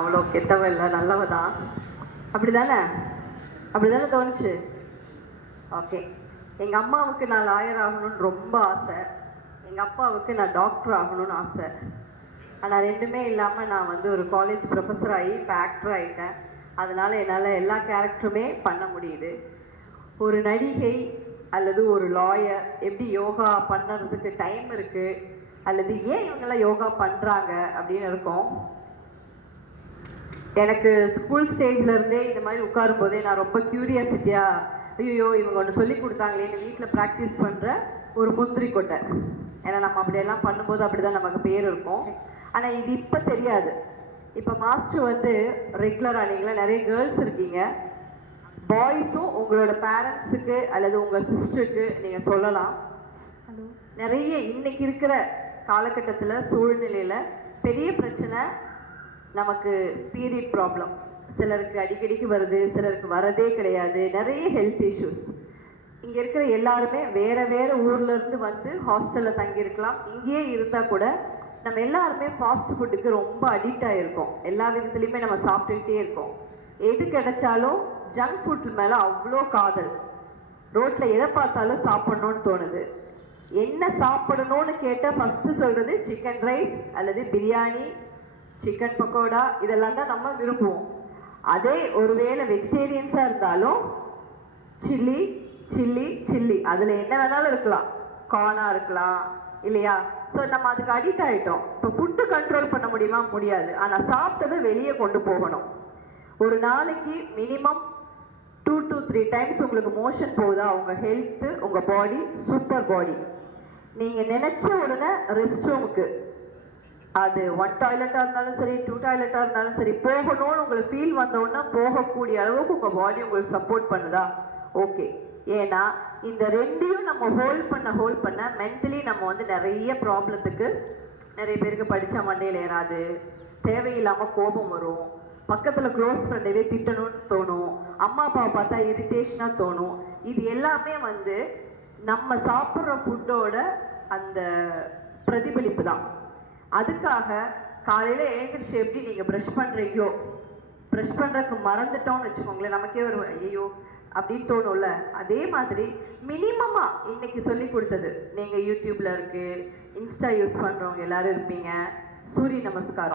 அவ்வளோ கெட்டவ இல்லை, நல்லவ தான். அப்படிதானே அப்படிதானே தோணுச்சு. ஓகே. எங்கள் அம்மாவுக்கு நான் லாயர் ஆகணும்னு ரொம்ப ஆசை, எங்கள் அப்பாவுக்கு நான் டாக்டர் ஆகணும்னு ஆசை. ஆனால் ரெண்டுமே இல்லாமல் நான் வந்து ஒரு காலேஜ் ப்ரொஃபஸர் ஆகி இப்போ ஆக்டர் ஆகிட்டேன். அதனால் என்னால் எல்லா கேரக்டருமே பண்ண முடியுது. ஒரு நடிகை அல்லது ஒரு லாயர் எப்படி யோகா பண்ணுறதுக்கு டைம் இருக்குது, அல்லது ஏன் இவங்கெல்லாம் யோகா பண்ணுறாங்க அப்படின்னு இருக்கும். எனக்கு ஸ்கூல் ஸ்டேஜ்லேருந்தே இந்த மாதிரி உட்காரும் போதே நான் ரொம்ப க்யூரியாசிட்டியாக, ஐயோ இவங்க ஒன்று சொல்லி கொடுத்தாங்களேன்னு வீட்டில் ப்ராக்டிஸ் பண்ணுற ஒரு முந்திரி கொட்டை. ஏன்னா நம்ம அப்படியெல்லாம் பண்ணும்போது அப்படி தான் நமக்கு பேர் இருக்கும். ஆனால் இது இப்போ தெரியாது. இப்போ மாஸ்டர் வந்து ரெகுலராக நீங்களாம் நிறைய கேர்ள்ஸ் இருக்கீங்க, பாய்ஸும் உங்களோட பேரண்ட்ஸுக்கு அல்லது உங்கள் சிஸ்டருக்கு நீங்கள் சொல்லலாம். நிறைய இன்னைக்கு இருக்கிற காலகட்டத்தில் சூழ்நிலையில் பெரிய பிரச்சனை நமக்கு பீரியட் ப்ராப்ளம். சிலருக்கு அடிக்கடிக்கு வருது, சிலருக்கு வரதே கிடையாது. நிறைய ஹெல்த் இஷ்யூஸ். இங்கே இருக்கிற எல்லாருமே வேறு வேறு ஊர்லேருந்து வந்து ஹாஸ்டலில் தங்கியிருக்கலாம். இங்கேயே இருந்தால் கூட நம்ம எல்லாருமே ஃபாஸ்ட் ஃபுட்டுக்கு ரொம்ப அடிக்ட் ஆகிருக்கோம். எல்லா விதத்துலேயுமே நம்ம சாப்பிட்டுக்கிட்டே இருக்கோம். எது கிடைச்சாலும் ஜங்க் ஃபுட் மேலே அவ்வளோ காதல். ரோட்டில் எதை பார்த்தாலும் சாப்பிட்ணுன்னு தோணுது. என்ன சாப்பிடணும்னு கேட்டால் ஃபஸ்ட்டு சொல்கிறது சிக்கன் ரைஸ் அல்லது பிரியாணி, சிக்கன் பக்கோடா, இதெல்லாம் தான் நம்ம விரும்புவோம். அதே ஒருவேளை வெஜிடேரியன்ஸாக இருந்தாலும் சில்லி சில்லி சில்லி, அதில் என்ன வேணாலும் இருக்கலாம், கார்னாக இருக்கலாம் இல்லையா. ஸோ நம்ம அதுக்கு அடிக்ட் ஆகிட்டோம். இப்போ ஃபுட்டு கண்ட்ரோல் பண்ண முடியுமா? முடியாது. ஆனால் சாப்பிட்டதை வெளியே கொண்டு போகணும். ஒரு நாளைக்கு மினிமம் 2 to 3 டைம்ஸ் உங்களுக்கு மோஷன் போகுதா, உங்கள் ஹெல்த்து, உங்கள் பாடி சூப்பர் பாடி. நீங்கள் நினச்ச உடனே ரெஸ்ட் ரூமுக்கு, அது 1 டாய்லெட்டாக இருந்தாலும் சரி, 2 டாய்லெட்டாக இருந்தாலும் சரி, போகணும்னு உங்களுக்கு ஃபீல் வந்தோன்னா போகக்கூடிய அளவுக்கு உங்கள் பாடி உங்களுக்கு சப்போர்ட் பண்ணுதா? ஓகே. ஏன்னா இந்த ரெண்டையும் நம்ம ஹோல்ட் பண்ண மென்டலி நம்ம வந்து நிறைய ப்ராப்ளத்துக்கு, நிறைய பேருக்கு படித்தா மண்டையில் ஏறாது, தேவையில்லாமல் கோபம் வரும், பக்கத்தில் க்ளோஸ் ஃப்ரெண்டவே திட்டணும்னு தோணும், அம்மா அப்பாவை பார்த்தா இரிட்டேஷனாக தோணும். இது எல்லாமே வந்து நம்ம சாப்பிட்ற ஃபுட்டோட அந்த பிரதிபலிப்பு தான். அதுக்காக காலையில் எழுந்திரிச்சு எப்படி நீங்கள் ப்ரஷ் பண்ணுறீங்களோ, ப்ரஷ் பண்ணுறதுக்கு மறந்துட்டோம்னு வச்சுக்கோங்களேன், நமக்கே ஒரு ஐயோ அப்படின்னு தோணும்ல. அதே மாதிரி மினிமமாக இன்னைக்கு சொல்லி கொடுத்தது, நீங்கள் யூடியூப்பில் இருக்குது, இன்ஸ்டா யூஸ் பண்ணுறவங்க எல்லோரும் இருப்பீங்க, சூரிய நமஸ்காரம்